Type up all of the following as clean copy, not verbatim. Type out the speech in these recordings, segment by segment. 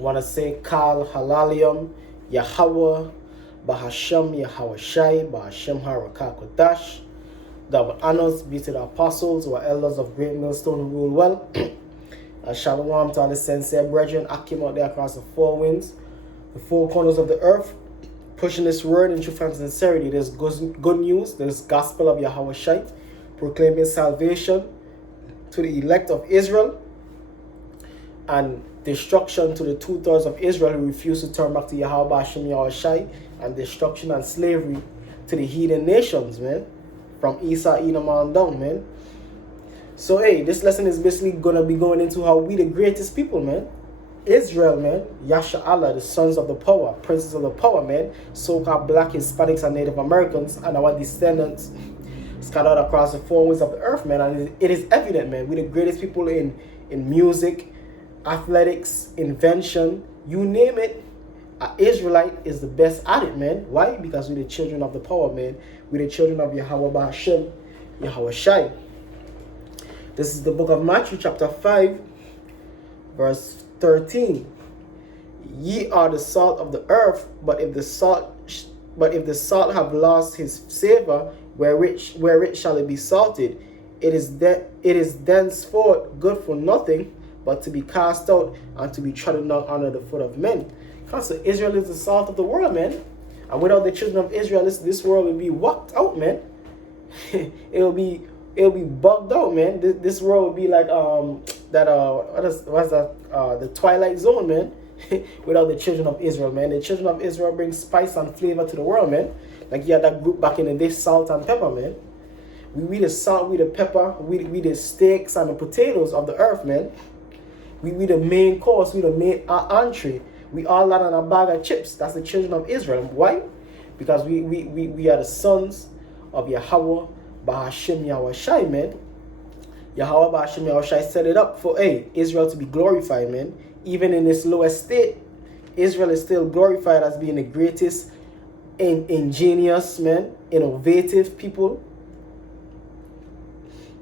want to say Kal Halalium, Yahweh, Bahashem Yahweh Shai, Bahashem Harakakodash. Double honors be to the apostles who are elders of Great Millstone who rule well. Shalom to all the sincere brethren acting out there across the four winds, the four corners of the earth, pushing this word in truth and sincerity. There's good news, there's gospel of Yahweh Shai, proclaiming salvation to the elect of Israel, and destruction to the 2/3 of Israel who refuse to turn back to Yahweh Hashem Yahweh Shai, and destruction and slavery to the heathen nations, man, from Esau, Edom on down, man. So, hey, this lesson is basically going to be going into how we the greatest people, man. Israel, man, Yasha Allah, the sons of the power, princes of the power, man, so-called black Hispanics and Native Americans, and our descendants scattered across the four winds of the earth, man. And it is evident, man, we the greatest people in music, athletics, invention, you name it. An Israelite is the best at it, man. Why? Because we're the children of the power, man. We're the children of Yahweh Hashem, Yahweh Shai. This is the book of Matthew, chapter 5, verse 13. Ye are the salt of the earth, but if the salt have lost his savor, wherewith shall it be salted? It is thenceforth good for nothing, but to be cast out and to be trodden down under the foot of men. So Israel is the salt of the world, man. And without the children of Israel, this world will be whacked out, man. it'll be bugged out, man. This world will be like the Twilight Zone, man. Without the children of Israel, man. The children of Israel bring spice and flavor to the world, man. Like you had that group back in the day, Salt and Pepper, man. We the salt, we the pepper, we the steaks and the potatoes of the earth, man. We the main course, we the main entree. We all land on a bag of chips. That's the children of Israel. Why? Because we are the sons of Yahweh Bahashem Yahweh Shai, man. Yahweh Bahashem Yahweh Shai set it up for Israel to be glorified, man. Even in its lowest state, Israel is still glorified as being the greatest ingenious, man, innovative people.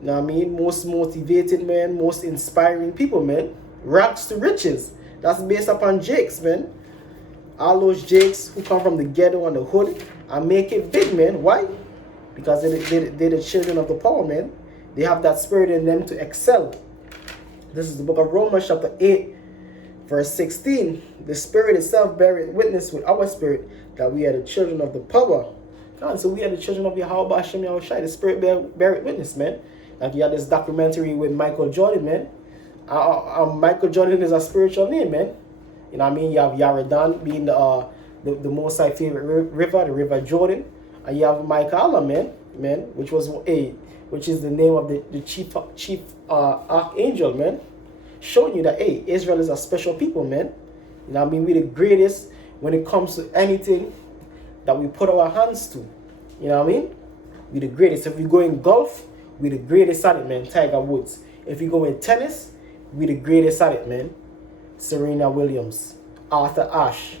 You know what I mean? Most motivated, man, most inspiring people, man. Rags to riches. That's based upon Jakes, man. All those Jakes who come from the ghetto and the hood and make it big, man. Why? Because they're the children of the power, man. They have that spirit in them to excel. This is the book of Romans, chapter 8, verse 16. The Spirit itself beareth witness with our spirit that we are the children of the power. God, so we are the children of Yahweh Hashem Yahweh Shai. The Spirit beareth witness, man. Like you had this documentary with Michael Jordan, man. Michael Jordan is a spiritual name, man. You know what I mean? You have Yarden being the most favorite river, the River Jordan. And you have Michael Allah, man, which is the name of the chief archangel, man. Showing you that, Israel is a special people, man. You know what I mean? We're the greatest when it comes to anything that we put our hands to. You know what I mean? We're the greatest. If we go in golf, we're the greatest at it, man. Tiger Woods. If we go in tennis, we're the greatest at it, man. Serena Williams, Arthur Ashe.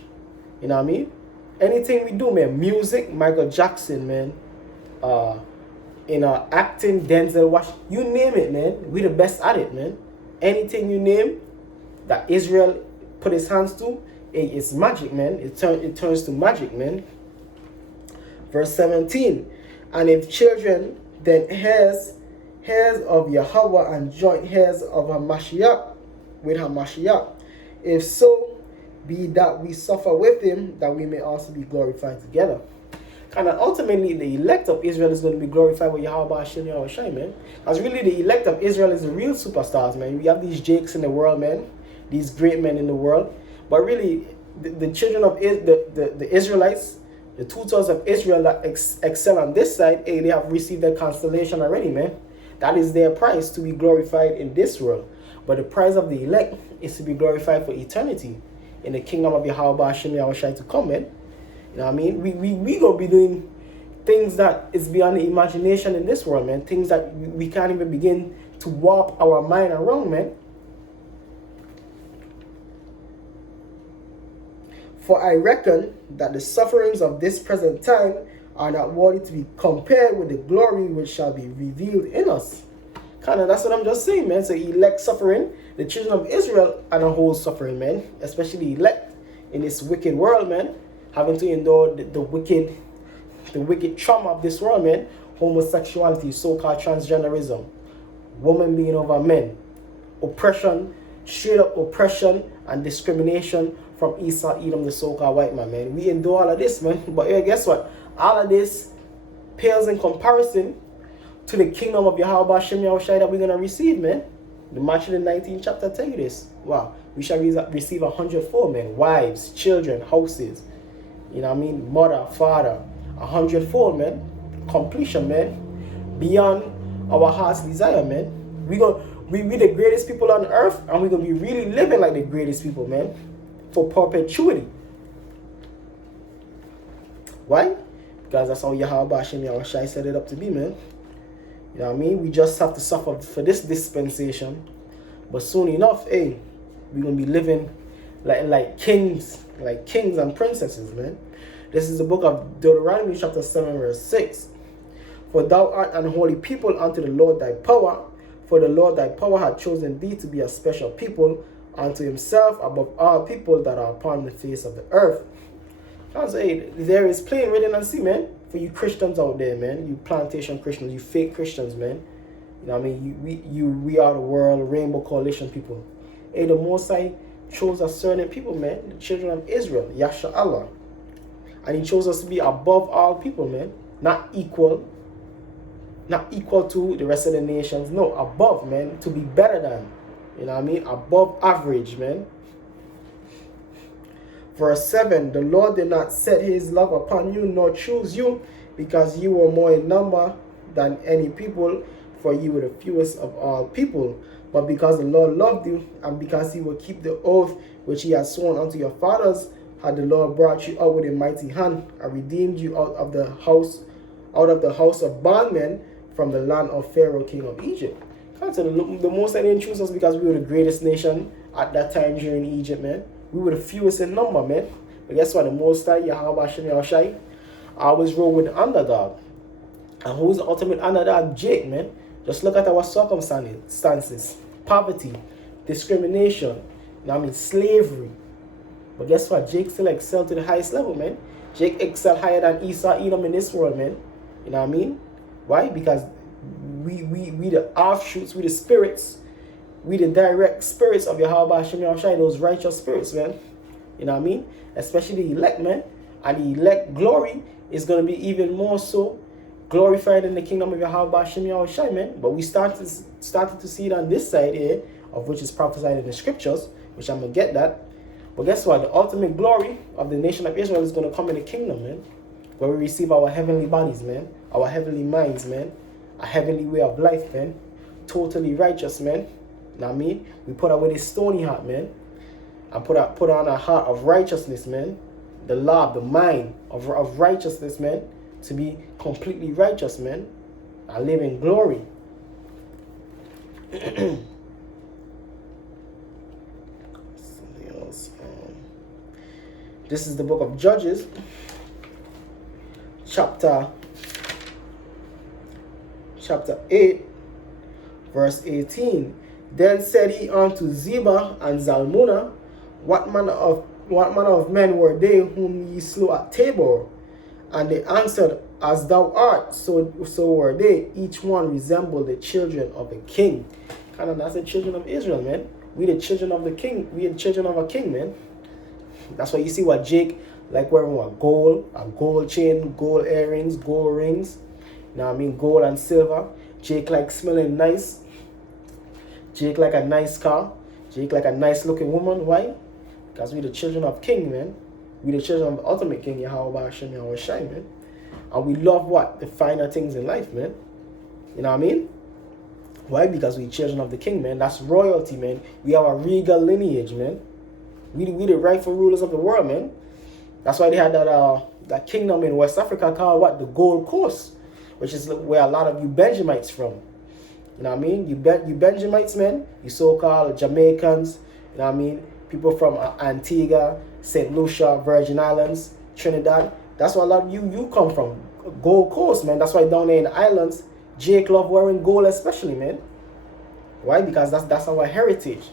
You know what I mean? Anything we do, man. Music, Michael Jackson, man. Acting, Denzel Washington. You name it, man. We're the best at it, man. Anything you name that Israel put his hands to, it's magic, man. It turns to magic, man. Verse 17. And if children, then heirs of Yahweh and joint heirs of Hamashiach with Hamashiach. If so be that we suffer with him, that we may also be glorified together. And ultimately, the elect of Israel is going to be glorified with Yahweh Hashem Yahweh Shai, man. As really, the elect of Israel is the real superstars, man. We have these Jakes in the world, man. These great men in the world. But really, the children of the Israelites, the 2/3 of Israel that excel on this side, they have received their constellation already, man. That is their prize to be glorified in this world. But the prize of the elect is to be glorified for eternity in the kingdom of Yahweh Hashem Yahweh Shai to come, man. You know what I mean? We gonna be doing things that is beyond the imagination in this world, man. Things that we can't even begin to warp our mind around, man. For I reckon that the sufferings of this present time are not worthy to be compared with the glory which shall be revealed in us. Kind of, that's what I'm just saying, man. So elect suffering, the children of Israel are the whole suffering, man. Especially elect in this wicked world, man. Having to endure the wicked trauma of this world, man. Homosexuality, so-called transgenderism, women being over men, oppression, straight up oppression and discrimination from Esau, Edom, the so-called white man. We endure all of this, man. But yeah, guess what? All of this pales in comparison to the kingdom of Yahweh Hashem Yahushai that we're going to receive, man. The Matthew the 19th chapter tell you this. Wow. We shall receive 100-fold, man. Wives, children, houses. You know what I mean? Mother, father. 100-fold, man. Completion, man. Beyond our heart's desire, man. We the greatest people on earth, and we're going to be really living like the greatest people, man. For perpetuity. Why? Because that's how Yahweh Hashem Yahushai set it up to be, man. You know what I mean? We just have to suffer for this dispensation. But soon enough, we're going to be living like kings and princesses, man. This is the book of Deuteronomy chapter 7 verse 6. For thou art an holy people unto the Lord thy power. For the Lord thy power hath chosen thee to be a special people unto himself above all people that are upon the face of the earth. There is plain written and see, man. For you Christians out there, man, you plantation Christians, you fake Christians, man. You know what I mean? We are the world rainbow coalition people. The Most High chose a certain people, man, the children of Israel, Yasha Allah. And he chose us to be above all people, man. Not equal to the rest of the nations. No, above, man, to be better than. You know what I mean? Above average, man. Verse 7, the Lord did not set his love upon you, nor choose you, because you were more in number than any people, for you were the fewest of all people. But because the Lord loved you, and because he will keep the oath which he has sworn unto your fathers, had the Lord brought you out with a mighty hand, and redeemed you out of the house of bondmen, from the land of Pharaoh, king of Egypt. So the Most High didn't choose us because we were the greatest nation at that time during Egypt, man. We were the fewest in number, man. But guess what? The Most High, Yahweh Hashem Yahushai, always roll with the underdog. And who's the ultimate underdog? Jake, man. Just look at our circumstances. Poverty, discrimination, you know what I mean, slavery. But guess what? Jake still excelled to the highest level, man. Jake excelled higher than Esau, Edom in this world, man. You know what I mean? Why? Because we the offshoots, we the spirits, we the direct spirits of Yahweh Hashem Yahushai, those righteous spirits, man. You know what I mean? Especially the elect, man. And the elect glory is going to be even more so glorified in the kingdom of Yahweh Hashem Yahushai, man. But we started to see it on this side here, of which is prophesied in the scriptures, which I'm going to get that. But guess what? The ultimate glory of the nation of Israel is going to come in the kingdom, man. Where we receive our heavenly bodies, man. Our heavenly minds, man. A heavenly way of life, man. Totally righteous, man. You know what I mean? We put away this stony heart, man. And put on a heart of righteousness, man. The law, the mind of righteousness, man. To be completely righteous, man. And live in glory. Something else. This is the book of Judges. Chapter 8, verse 18. Then said he unto Zebah and Zalmunna, What manner of men were they whom ye slew at Tabor? And they answered, As thou art, so were they. Each one resembled the children of a king. Kind of, that's the children of Israel, man. We the children of the king. We the children of a king, man. That's why you see what Jake like wearing a gold chain, gold earrings, gold rings. You know what I mean? Gold and silver. Jake like smelling nice. Jake like a nice car. Jake like a nice looking woman. Why? Because we the children of king, man. We the children of the ultimate king, Yahweh Hashem Yahushai, man. And we love what? The finer things in life, man. You know what I mean? Why? Because we children of the king, man. That's royalty, man. We have a regal lineage, man. We the rightful rulers of the world, man. That's why they had that kingdom in West Africa called what? The Gold Coast, which is where a lot of you Benjamites from. You know what I mean? You Benjamites, man. You so-called Jamaicans. You know what I mean? People from Antigua, St. Lucia, Virgin Islands, Trinidad. That's where a lot of you come from. Gold Coast, man. That's why down there in the islands, Jake love wearing gold especially, man. Why? Because that's our heritage.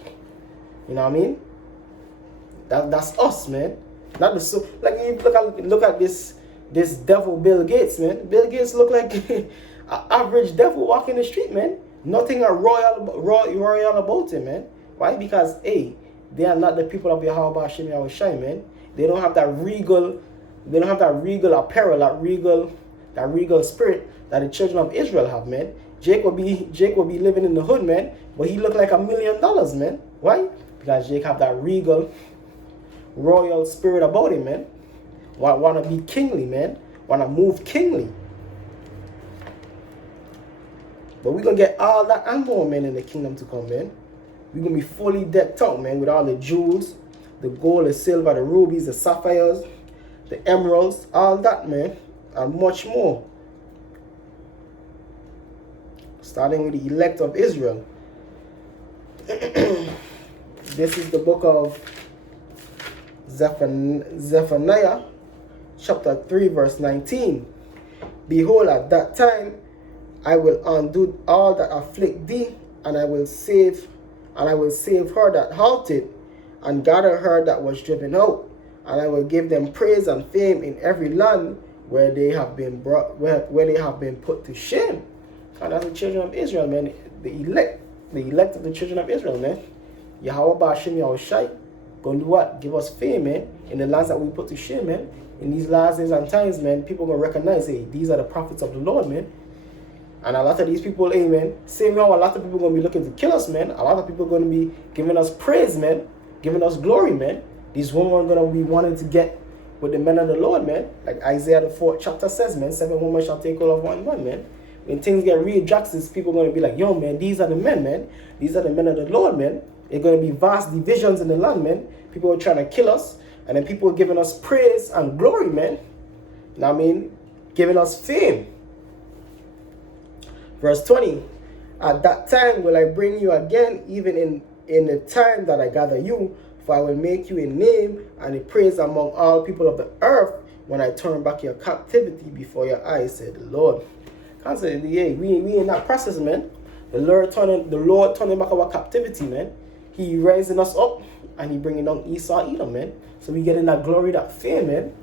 You know what I mean? That's us, man. Not the so like you look at this devil Bill Gates, man. Bill Gates look like an average devil walking the street, man. Nothing royal about him, man. Why? Because they are not the people of Yahweh Hashem Yahweh Shai, man. They don't have that regal apparel, that regal spirit that the children of Israel have, man. Jake will be living in the hood, man, but he look like $1 million, man. Why? Because Jake have that regal, royal spirit about him, man. Want to be kingly, man. Want to move kingly. But we're going to get all that and more, man, in the kingdom to come, man. We're going to be fully decked out, man, with all the jewels, the gold, the silver, the rubies, the sapphires, the emeralds, all that, man, and much more. Starting with the elect of Israel. This is the book of Zephaniah, chapter 3, verse 19. Behold, at that time I will undo all that afflict thee, and I will save her that halted, and gather her that was driven out, and I will give them praise and fame in every land where they have been put to shame. And that's the children of Israel, man. The elect of the children of Israel, man. Yahweh Ba'ashem Yahweh Shai gonna do what? Give us fame, man, in the lands that we put to shame, man. In these last days and times, man, people gonna recognize, hey, these are the prophets of the Lord, man. And a lot of these people, amen, same how a lot of people gonna be looking to kill us, man. A lot of people gonna be giving us praise, man, giving us glory, man. These women are gonna be wanting to get with the men of the Lord, man. Like Isaiah the 4th chapter says, man, 7 women shall take hold of one man, man. When things get real justice, people are going to be like, yo, man, these are the men, man. These are the men of the Lord, man. There's going to be vast divisions in the land, man. People are trying to kill us, and then people are giving us praise and glory, man. You know what I mean? Giving us fame. Verse 20, at that time will I bring you again, even in the time that I gather you, for I will make you a name and a praise among all people of the earth when I turn back your captivity before your eyes, said the Lord. Constantly, yeah, we in that process, man. The Lord turning back our captivity, man. He raising us up and he bringing down Esau, Edom, man. So we getting that glory, that fame, man.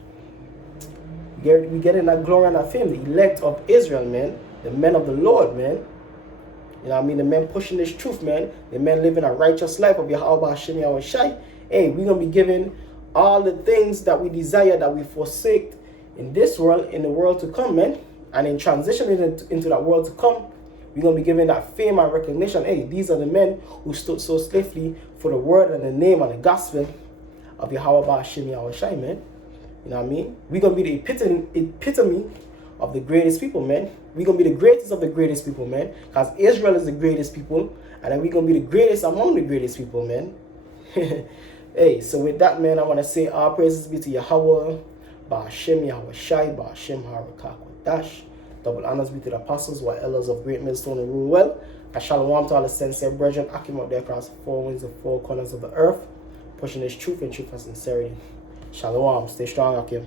We getting that glory and that fame. The elect of Israel, man. The men of the Lord, man. You know what I mean? The men pushing this truth, man. The men living a righteous life of Yahweh Hashem Yahweh Shai. Hey, we're going to be given all the things that we desire, that we forsake in this world, in the world to come, man. And in transitioning into that world to come, we're going to be given that fame and recognition. Hey, these are the men who stood so swiftly for the word and the name and the gospel of Yahweh Ba'ashem Yahweh Shai, man. You know what I mean? We're going to be the epitome of the greatest people, man. We're going to be the greatest of the greatest people, man. Because Israel is the greatest people. And then we're going to be the greatest among the greatest people, man. Hey, so with that, man, I want to say all praises be to Yahweh Ba'ashem Yahweh Shai, Ba'ashem Harakak. Dash. Double honors be to the apostles who are elders of Great Millstone and rule well. I shalom to all the sincere brethren, Akim up there across the four winds and four corners of the earth, pushing this truth and truth and sincerity. Shalom. Stay strong, Akim.